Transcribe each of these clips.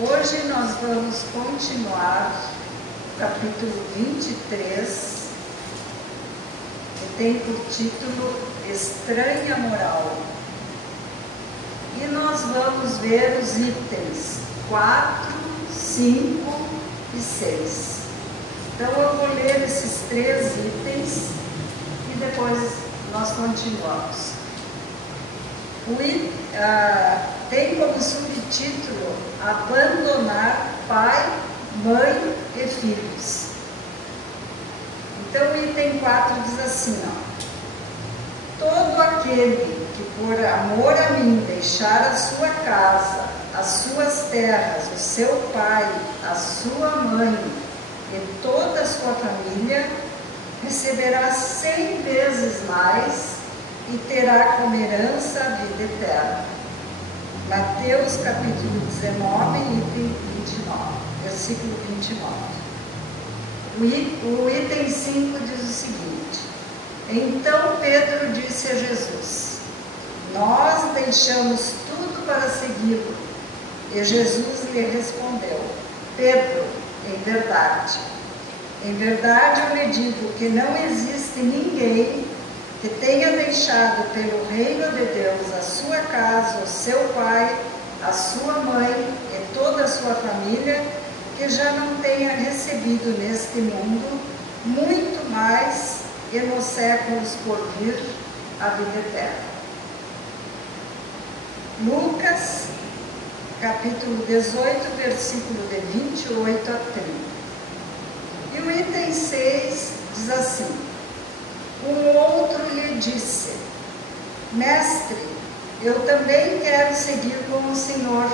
Hoje nós vamos continuar o capítulo 23, que tem por título Estranha Moral. E nós vamos ver os itens 4, 5 e 6. Então eu vou ler esses 3 itens e depois nós continuamos. Tem como subtítulo Abandonar pai, mãe e filhos. Então o item 4 diz assim, todo aquele que por amor a mim deixar a sua casa, as suas terras, o seu pai, a sua mãe e toda a sua família, receberá 100 vezes mais e terá como herança a vida eterna. Mateus capítulo 19, item 29, versículo 29. O item 5 diz o seguinte: então Pedro disse a Jesus: nós deixamos tudo para segui-lo. E Jesus lhe respondeu: Pedro, em verdade eu lhe digo que não existe ninguém que tenha deixado pelo reino de Deus a sua casa, o seu pai, a sua mãe e toda a sua família, que já não tenha recebido neste mundo muito mais e nos séculos por vir a vida eterna. Lucas, capítulo 18, versículo de 28 a 30. E o item 6 diz assim: um outro lhe disse: mestre, eu também quero seguir com o Senhor,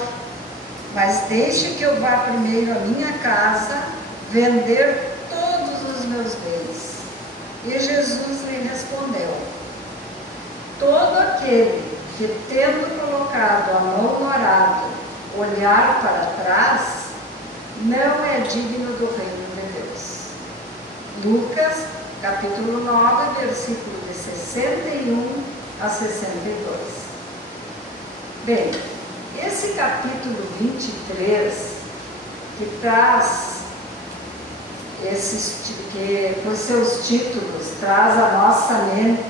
mas deixe que eu vá primeiro à minha casa, vender todos os meus bens. E Jesus lhe respondeu: todo aquele que, tendo colocado a mão no arado, olhar para trás, não é digno do reino de Deus. Lucas, capítulo 9, versículo de 61 a 62. Bem, esse capítulo 23, que traz que por seus títulos traz à nossa mente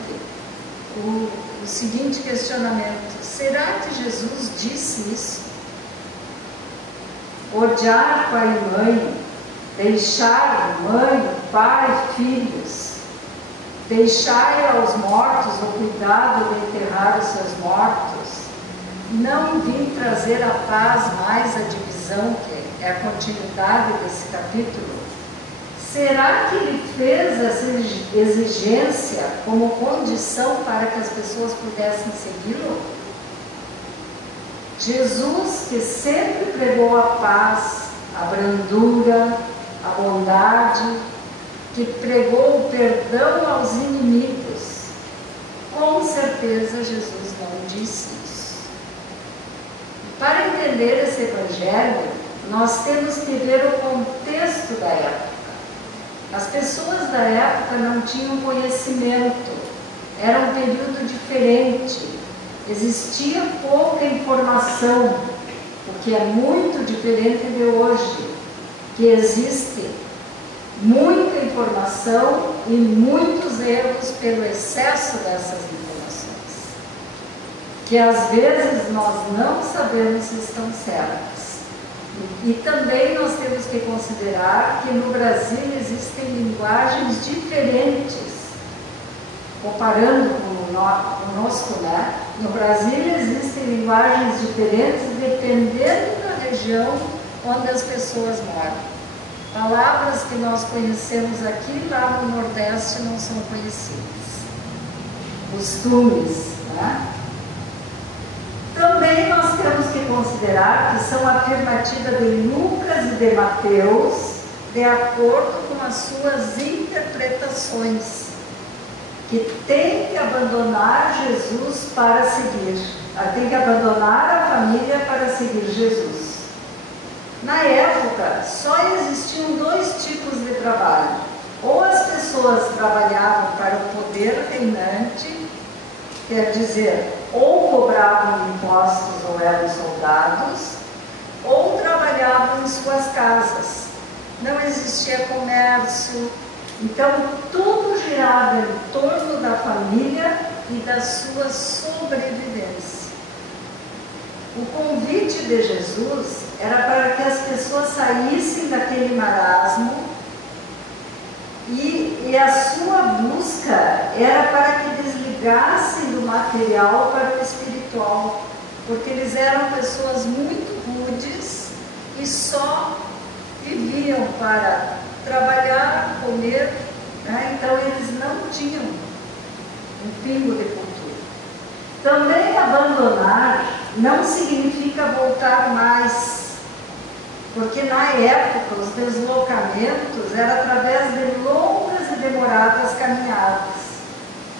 o seguinte questionamento: será que Jesus disse isso? Odiar pai e mãe, deixar mãe, pai, filhos, deixar aos mortos o cuidado de enterrar os seus mortos, não vim trazer a paz mais a divisão, que é a continuidade desse capítulo. Será que ele fez essa exigência como condição para que as pessoas pudessem segui-lo? Jesus, que sempre pregou a paz, a brandura, a bondade, que pregou o perdão aos inimigos, com certeza Jesus não disse isso. Para entender esse evangelho, nós temos que ver o contexto da época. As pessoas da época não tinham conhecimento, era um período diferente, existia pouca informação, o que é muito diferente de hoje, que existe muita informação e muitos erros pelo excesso dessas informações, que às vezes nós não sabemos se estão certas. E também nós temos que considerar que no Brasil existem linguagens diferentes, comparando conosco, né? No Brasil existem linguagens diferentes dependendo da região onde as pessoas moram. Palavras que nós conhecemos aqui, lá no Nordeste, não são conhecidas. Costumes, né? Também nós temos que considerar que são afirmativas de Lucas e de Mateus de acordo com as suas interpretações, que tem que abandonar Jesus para seguir, tem que abandonar a família para seguir Jesus. Na época, só existiam 2 tipos de trabalho: ou as pessoas trabalhavam para o poder reinante, quer dizer, ou cobravam impostos ou eram soldados, ou trabalhavam trabalhavam em suas casas. Não existia comércio. Então, tudo girava em torno da família e da sua sobrevivência. O convite de Jesus era para que as pessoas saíssem daquele marasmo e a sua busca era para que desligassem do material para o espiritual, porque eles eram pessoas muito rudes e só viviam para trabalhar, comer, né? Então eles não tinham um pingo de cultura. Também abandonar não significa voltar mais, porque na época os deslocamentos eram através de longas e demoradas caminhadas.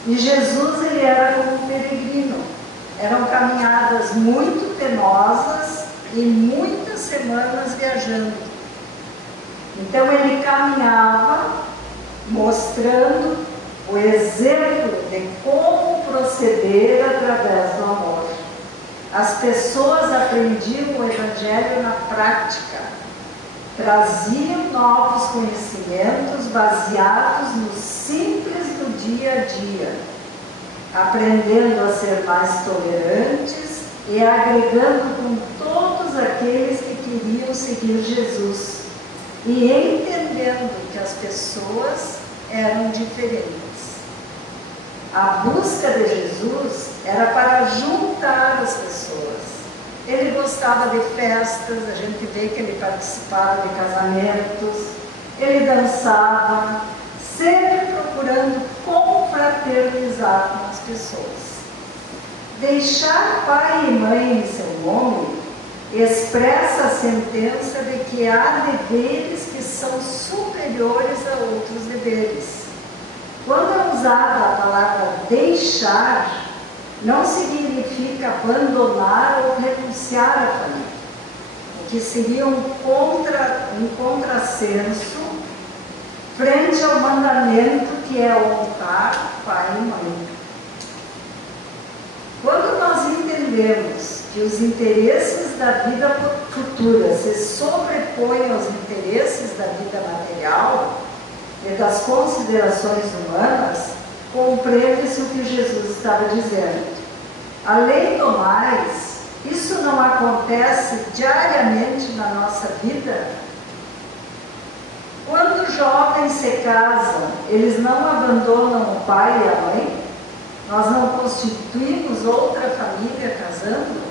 E Jesus, ele era como um peregrino. Eram caminhadas muito penosas e muitas semanas viajando. Então ele caminhava mostrando o exemplo de como proceder através do amor. As pessoas aprendiam o Evangelho na prática, traziam novos conhecimentos baseados no simples do dia a dia, aprendendo a ser mais tolerantes e agregando com todos aqueles que queriam seguir Jesus e entendendo que as pessoas eram diferentes. A busca de Jesus era para juntar as pessoas. Ele gostava de festas, a gente vê que ele participava de casamentos, ele dançava, sempre procurando confraternizar com as pessoas. Deixar pai e mãe em seu nome expressa a sentença de que há deveres que são superiores a outros deveres. Quando é usada a palavra deixar, não significa abandonar ou renunciar à família, o que seria um contrassenso frente ao mandamento que é honrar pai e mãe. Quando nós entendemos que os interesses da vida futura se sobrepõem aos interesses da vida material e das considerações humanas, compreende-se o que Jesus estava dizendo. Além do mais, isso não acontece diariamente na nossa vida. Quando jovens se casam, eles não abandonam o pai e a mãe? Nós não constituímos outra família casando?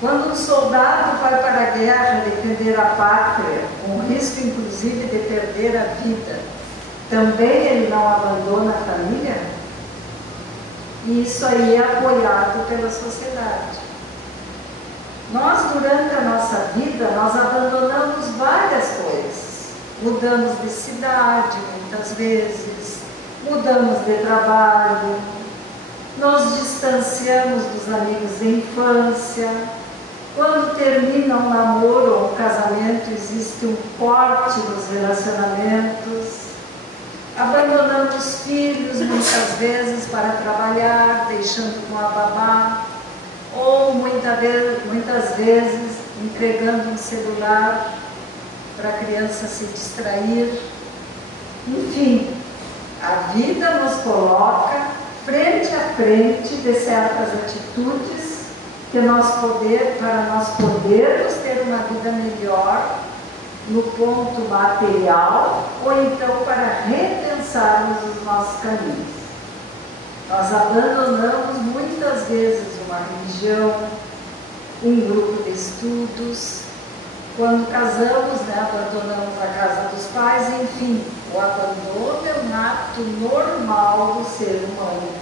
Quando um soldado vai para a guerra defender a pátria, com risco inclusive de perder a vida, também ele não abandona a família? E isso aí é apoiado pela sociedade. Nós, durante a nossa vida, nós abandonamos várias coisas. Mudamos de cidade muitas vezes, mudamos de trabalho, nos distanciamos dos amigos de infância. Quando termina um namoro ou um casamento, existe um corte nos relacionamentos. Abandonamos filhos muitas vezes para trabalhar, deixando com a babá, ou muitas vezes entregando um celular para a criança se distrair. Enfim, a vida nos coloca frente a frente de certas atitudes para nós podermos ter uma vida melhor no ponto material, ou então para repensarmos os nossos caminhos. Nós abandonamos muitas vezes uma religião, um grupo de estudos. Quando casamos, abandonamos a casa dos pais. Enfim, o abandono é um ato normal do ser humano.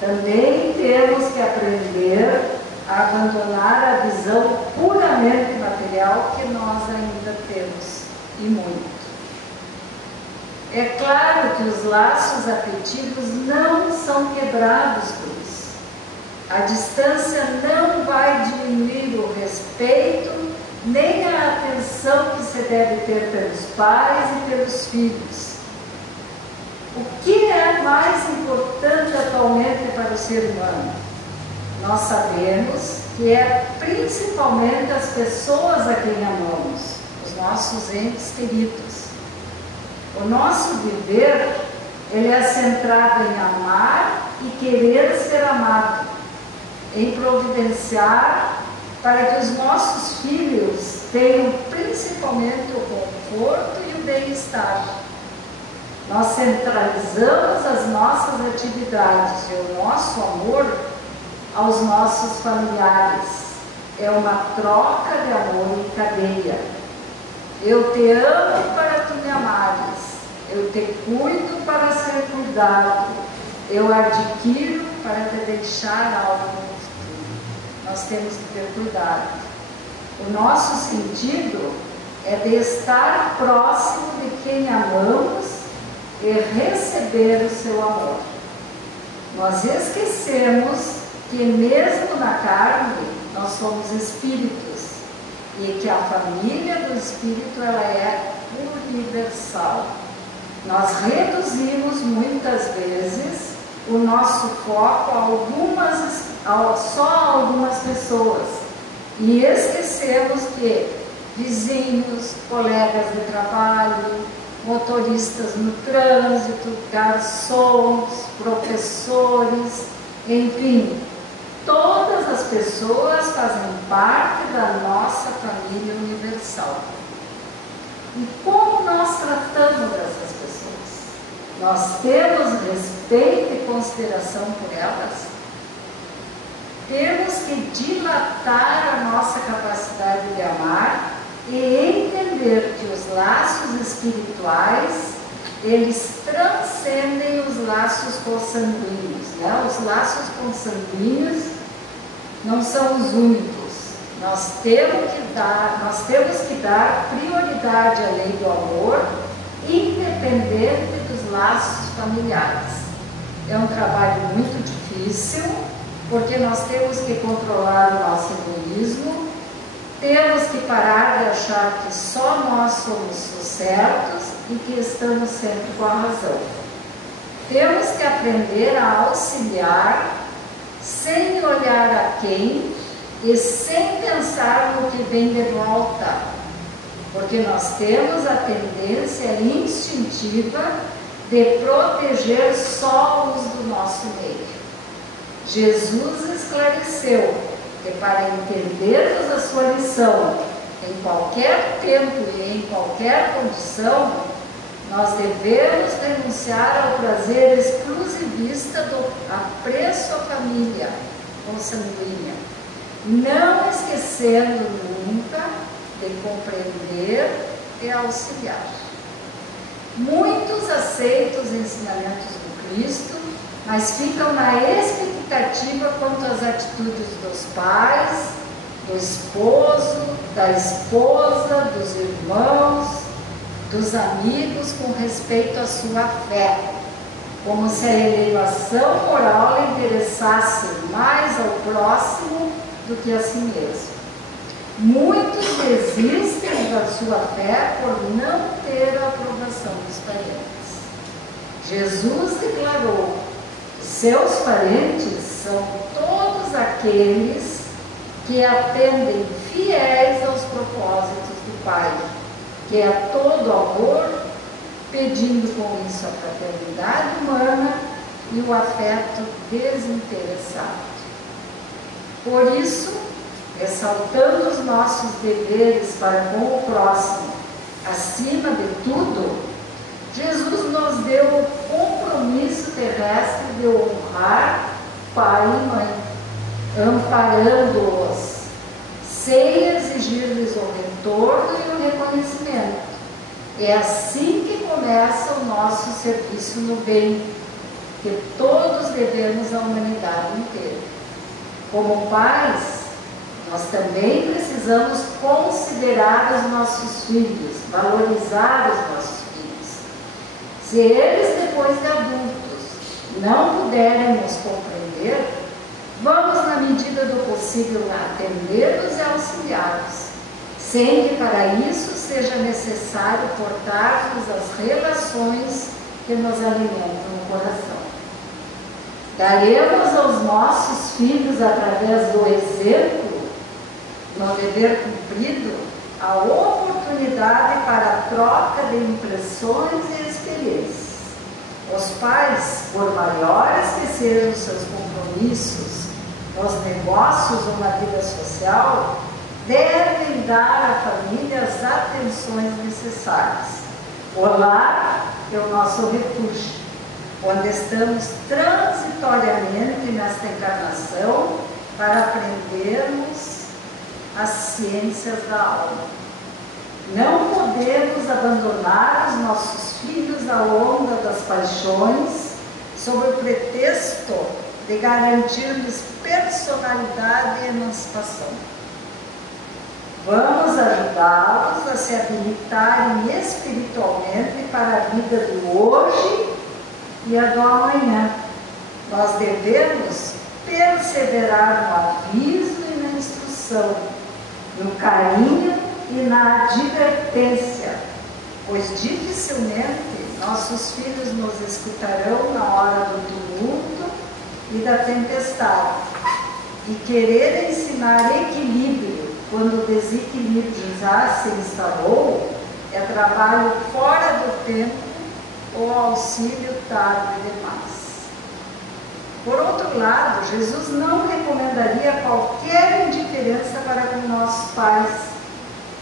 Também temos que aprender a abandonar a visão puramente material que nós ainda temos, e muito. É claro que os laços afetivos não são quebrados por isso. A distância não vai diminuir o respeito, nem a atenção que se deve ter pelos pais e pelos filhos. O que é mais importante atualmente para o ser humano? nós sabemos que é principalmente as pessoas a quem amamos, os nossos entes queridos. O nosso viver, ele é centrado em amar e querer ser amado, em providenciar para que os nossos filhos tenham principalmente o conforto e o bem-estar. Nós centralizamos as nossas atividades e o nosso amor aos nossos familiares. É uma troca de amor em cadeia. Eu te amo para tu me amares. Eu te cuido para ser cuidado. Eu adquiro para te deixar algo no futuro. Nós temos que ter cuidado. O nosso sentido é de estar próximo de quem amamos e receber o seu amor. Nós esquecemos que mesmo na carne nós somos espíritos e que a família do espírito ela é universal. Nós reduzimos muitas vezes o nosso foco só a algumas pessoas e esquecemos que vizinhos, colegas de trabalho, motoristas no trânsito, garçons, professores, enfim, todas as pessoas fazem parte da nossa família universal. E como nós tratamos essas pessoas? Nós temos respeito e consideração por elas? Temos que dilatar a nossa capacidade de amar e entender que os laços espirituais, eles transcendem os laços consanguíneos, né? Os laços consanguíneos não são os únicos. Nós temos que dar prioridade à lei do amor, independente dos laços familiares. É um trabalho muito difícil, porque nós temos que controlar o nosso egoísmo, temos que parar de achar que só nós somos os certos e que estamos sempre com a razão. Temos que aprender a auxiliar sem olhar a quem e sem pensar no que vem de volta, porque nós temos a tendência instintiva de proteger só os do nosso meio. Jesus esclareceu que para entendermos a sua lição em qualquer tempo e em qualquer condição, nós devemos renunciar ao prazer exclusivista do apreço à família consanguínea, não esquecendo nunca de compreender e auxiliar. Muitos aceitam os ensinamentos do Cristo, mas ficam na expectativa quanto às atitudes dos pais, do esposo, da esposa, dos irmãos, dos amigos com respeito à sua fé, como se a elevação moral interessasse mais ao próximo do que a si mesmo. Muitos desistem da sua fé por não ter a aprovação dos parentes. Jesus declarou que seus parentes são todos aqueles que atendem fiéis aos propósitos do Pai, que é todo amor, pedindo com isso a fraternidade humana e o afeto desinteressado. Por isso, ressaltando os nossos deveres para com o próximo, acima de tudo, Jesus nos deu o compromisso terrestre de honrar pai e mãe, amparando-os, sem exigir-lhes o retorno e o reconhecimento. É assim que começa o nosso serviço no bem, que todos devemos à humanidade inteira. Como pais, nós também precisamos considerar os nossos filhos, valorizar os nossos filhos. Se eles, depois de adultos, não puderem nos compreender, vamos, na medida do possível, atendê-los e auxiliá-los, sem que para isso seja necessário cortar-nos as relações que nos alimentam no coração. Daremos aos nossos filhos, através do exemplo, no dever cumprido, a oportunidade para a troca de impressões e experiências. Os pais, por maiores que sejam seus compromissos nos negócios ou na vida social, devem dar à família as atenções necessárias. O lar é o nosso refúgio, onde estamos transitoriamente nesta encarnação para aprendermos as ciências da alma. Não podemos abandonar os nossos filhos à onda das paixões sob o pretexto de garantir-lhes personalidade e emancipação. Vamos ajudá-los a se habilitarem espiritualmente para a vida do hoje e a do amanhã. Nós devemos perseverar no aviso e na instrução, no carinho e na advertência, pois dificilmente nossos filhos nos escutarão na hora do tumulto e da tempestade. E querer ensinar equilíbrio quando o desequilíbrio já se instalou é trabalho fora do tempo ou auxílio tarde demais. Por outro lado, Jesus não recomendaria qualquer indiferença para com nossos pais.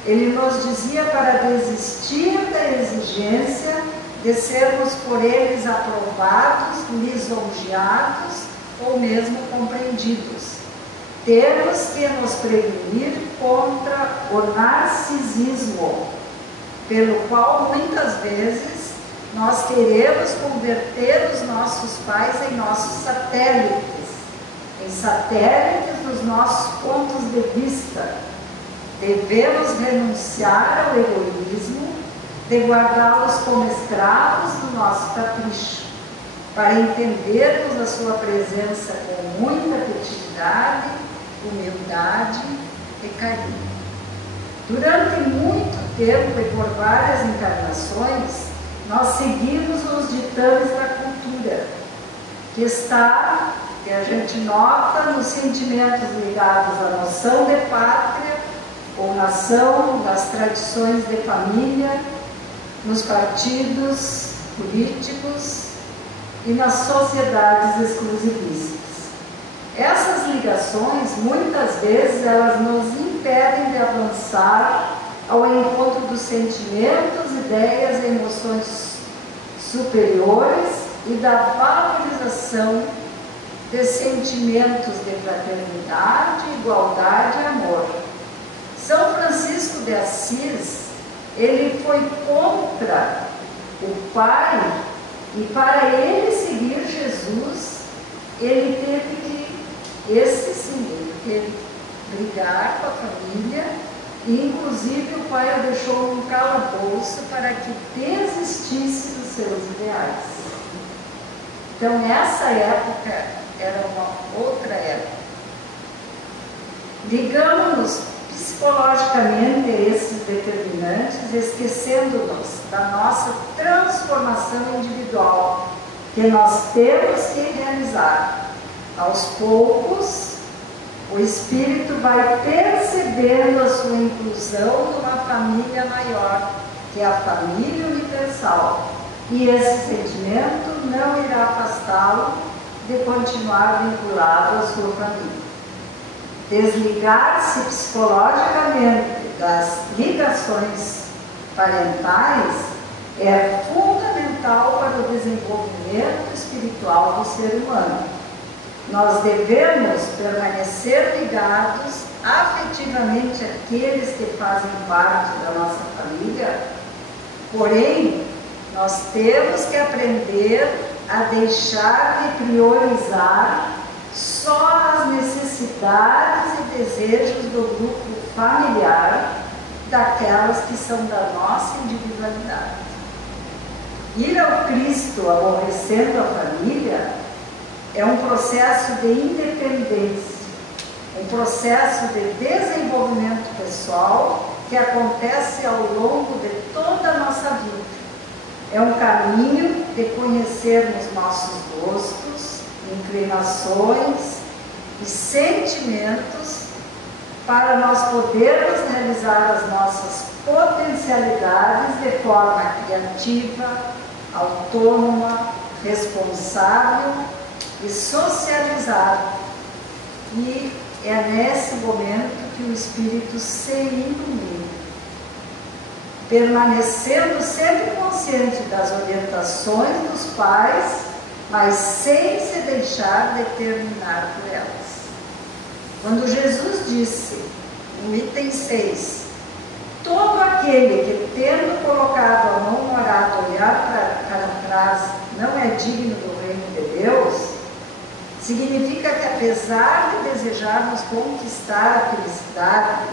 Ele nos dizia para desistir da exigência de sermos por eles aprovados, lisonjeados ou mesmo compreendidos. Temos que nos prevenir contra o narcisismo, pelo qual muitas vezes nós queremos converter os nossos pais em nossos satélites, em satélites dos nossos pontos de vista. Devemos renunciar ao egoísmo de guardá-los como escravos do nosso capricho, para entendermos a sua presença com muita afetividade, humildade e carinho. Durante muito tempo e por várias encarnações, nós seguimos os ditames da cultura, que a gente nota nos sentimentos ligados à noção de pátria ou nação, nas tradições de família, nos partidos políticos e nas sociedades exclusivistas. Essas ligações, muitas vezes, elas nos impedem de avançar ao encontro dos sentimentos, ideias e emoções superiores e da valorização de sentimentos de fraternidade, igualdade e amor. São Francisco de Assis, ele foi contra o pai e para ele seguir Jesus, ele teve que, esse sim, ele teve que brigar com a família e inclusive o pai o deixou num calabouço para que desistisse dos seus ideais. Então essa época era uma outra época. Ligamos-nos psicologicamente a esses determinantes, esquecendo-nos da nossa transformação individual, que nós temos que realizar. Aos poucos, o espírito vai percebendo a sua inclusão numa família maior, que é a família universal, e esse sentimento não irá afastá-lo de continuar vinculado à sua família. Desligar-se psicologicamente das ligações parentais é fundamental para o desenvolvimento espiritual do ser humano. Nós devemos permanecer ligados afetivamente àqueles que fazem parte da nossa família, porém, nós temos que aprender a deixar de priorizar só as necessidades e desejos do grupo familiar, daquelas que são da nossa individualidade. Ir ao Cristo aborrecendo a família é um processo de independência, um processo de desenvolvimento pessoal que acontece ao longo de toda a nossa vida. É um caminho de conhecermos nossos gostos, inclinações e sentimentos para nós podermos realizar as nossas potencialidades de forma criativa, autônoma, responsável e socializada. E é nesse momento que o Espírito se ilumina, permanecendo sempre consciente das orientações dos pais, mas sem se deixar determinar por elas. Quando Jesus disse, no item 6, todo aquele que, tendo colocado a mão no arado, olhar para trás, não é digno do reino de Deus, significa que, apesar de desejarmos conquistar a felicidade,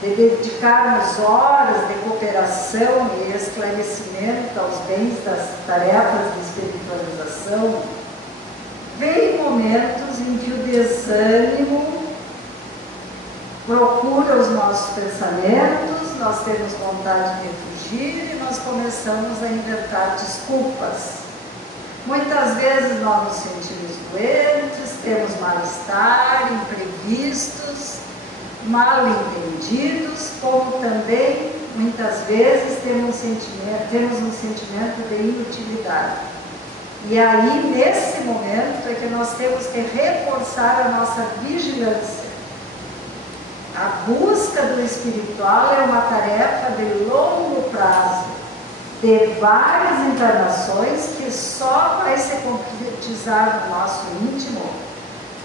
de dedicarmos horas de cooperação e esclarecimento aos bens das tarefas de espiritualização, vem momentos em que o desânimo procura os nossos pensamentos, nós temos vontade de fugir e nós começamos a inventar desculpas. Muitas vezes nós nos sentimos doentes, temos mal-estar, imprevistos, mal entendidos, como também muitas vezes temos um sentimento de inutilidade. E aí, nesse momento, é que nós temos que reforçar a nossa vigilância. A busca do espiritual é uma tarefa de longo prazo, de várias encarnações, que só vai se concretizar no nosso íntimo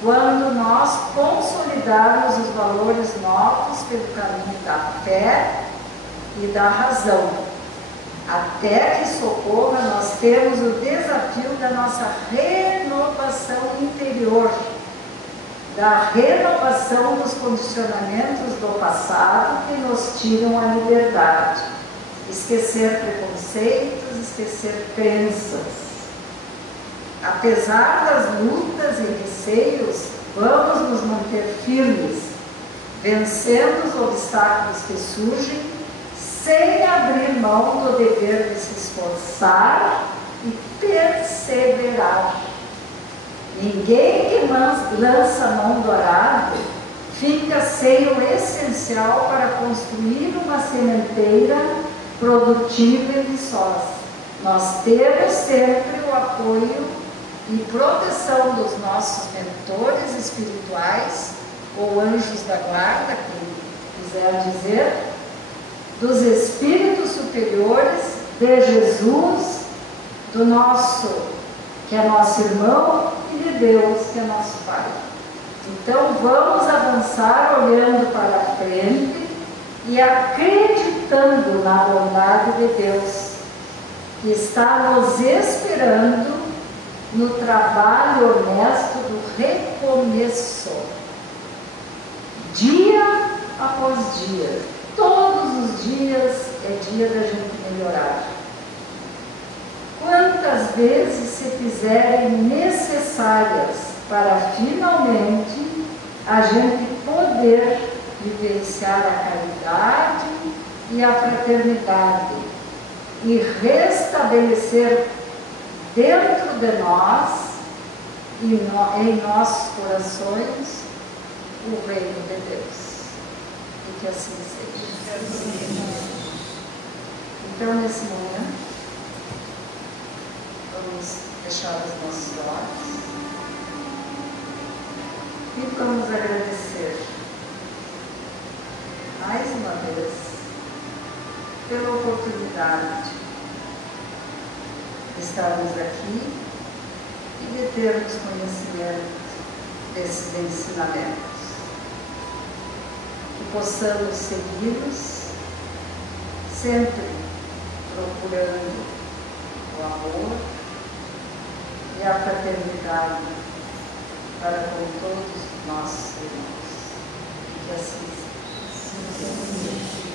quando nós consolidarmos os valores novos pelo caminho da fé e da razão. Até que isso ocorra, nós temos o desafio da nossa renovação interior, da renovação dos condicionamentos do passado que nos tiram a liberdade. Esquecer preconceitos, esquecer crenças. Apesar das lutas e receios, vamos nos manter firmes, vencendo os obstáculos que surgem, sem abrir mão do dever de se esforçar e perseverar. Ninguém que lança a mão do arado fica sem o essencial para construir uma sementeira produtiva e viçosa. Nós temos sempre o apoio e proteção dos nossos mentores espirituais, ou anjos da guarda, quem quiser dizer, dos espíritos superiores, de Jesus, do nosso, que é nosso irmão, e de Deus, que é nosso Pai. Então vamos avançar olhando para a frente e acreditando na bondade de Deus, que está nos esperando no trabalho honesto do recomeço, dia após dia. Todos os dias é dia da gente melhorar. Quantas vezes se fizerem necessárias para finalmente a gente poder vivenciar a caridade e a fraternidade e restabelecer dentro de nós e em nossos corações o reino de Deus. E que assim seja. Então, nesse momento, vamos fechar os nossos olhos e vamos agradecer mais uma vez pela oportunidade de estarmos aqui e de termos conhecimento desses ensinamentos. Que possamos segui-los sempre procurando o amor e a fraternidade para com todos os nossos irmãos. Que assim seja.